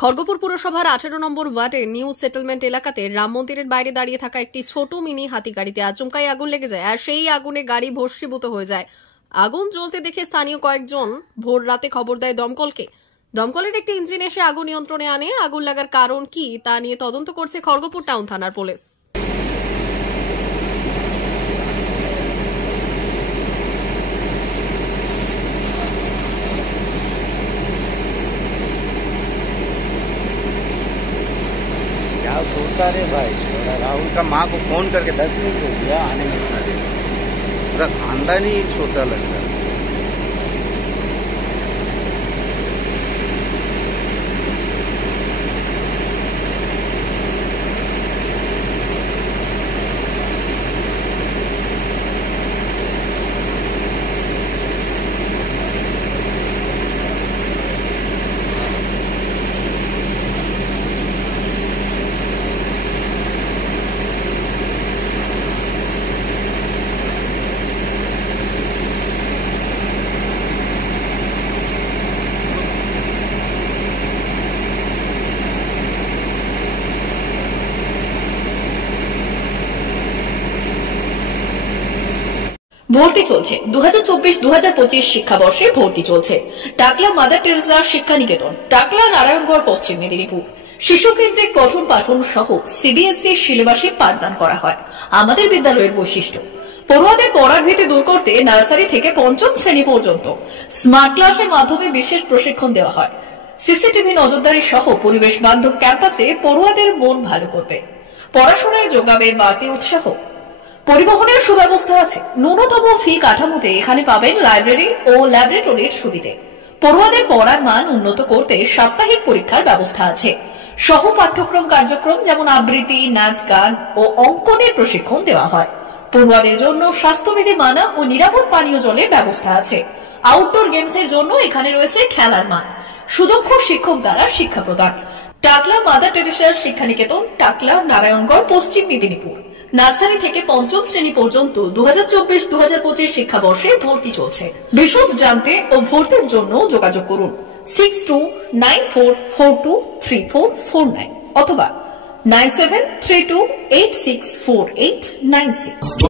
খড়গপুর পুরসভার 18 নম্বর ওয়ার্ডের new settlement এলাকাতে রাম মন্দিরের বাইরে দাঁড়িয়ে থাকা একটি ছোট মিনি হাতি গাড়িতে আচমকাই আগুন লেগে যায় আর সেই আগুনে গাড়ি ভস্মীভূত হয়ে যায়। আগুন জ্বলতে দেখে স্থানীয় কয়েকজন ভোর রাতে খবর দেয় দমকলকে। দমকলের একটি ইঞ্জিন এসে আগুন নিয়ন্ত্রণে আনে। আগুন লাগার কারণ কি তা নিয়ে তদন্ত করছে খড়গপুর টাউন থানার পুলিশ। क्या सोचता रे भाई, राहुल का माँ को फोन करके 10 मिनट हो गया आने में, पूरा खानदान ही सोता लगता है। ভর্তি চলছে 2024-2025 শিক্ষাবর্ষে ভর্তি চলছে টাকলা মাদার টেরেসা শিক্ষা নিকেতন, টাকলা, নারায়ণগড়, পশ্চিম মেদিনীপুর। শিশু কেন্দ্রিক পঠন পাঠন সহ সিবিএসই সিলেবাসে পাঠদান করা হয়। আমাদের বিদ্যালয়ের বৈশিষ্ট্য, পড়ুয়াদের পড়ার ভীতি দূর করতে নার্সারি থেকে পঞ্চম শ্রেণী পর্যন্ত স্মার্ট ক্লাসের মাধ্যমে বিশেষ প্রশিক্ষণ দেওয়া হয়। সিসিটিভি নজরদারি সহ পরিবেশ বান্ধব ক্যাম্পাসে পড়ুয়াদের মন ভালো করবে, পড়াশোনায় যোগাবে বাড়তি উৎসাহ। পরিবহনের সুব্যবস্থা আছে। ন্যূনতম ফি কাঠামোতে এখানে পাবেন লাইব্রেরি ও ল্যাবরেটরির সুবিধে। পড়ুয়াদের পড়ার মান উন্নত করতে সাপ্তাহিক পরীক্ষার ব্যবস্থা আছে। সহ পাঠ্যক্রম কার্যক্রম যেমন আবৃত্তি, নাচ, গান ও অঙ্কনের প্রশিক্ষণ দেওয়া হয়। পড়ুয়াদের জন্য স্বাস্থ্যবিধি মানা ও নিরাপদ পানীয় জলের ব্যবস্থা আছে। আউটডোর গেমসের জন্য এখানে রয়েছে খেলার মাঠ। সুদক্ষ শিক্ষক দ্বারা শিক্ষা প্রদান। টাকলা মাদার টেরেসা শিক্ষা নিকেতন, টাকলা, নারায়ণগড়, পশ্চিম মেদিনীপুর। নার্সারি থেকে পঞ্চম শ্রেণী পর্যন্ত 2024-2025 শিক্ষাবর্ষে ভর্তি চলছে। বিশদ জানতে ও ভর্তির জন্য যোগাযোগ করুন 6294423449 অথবা 9732864896।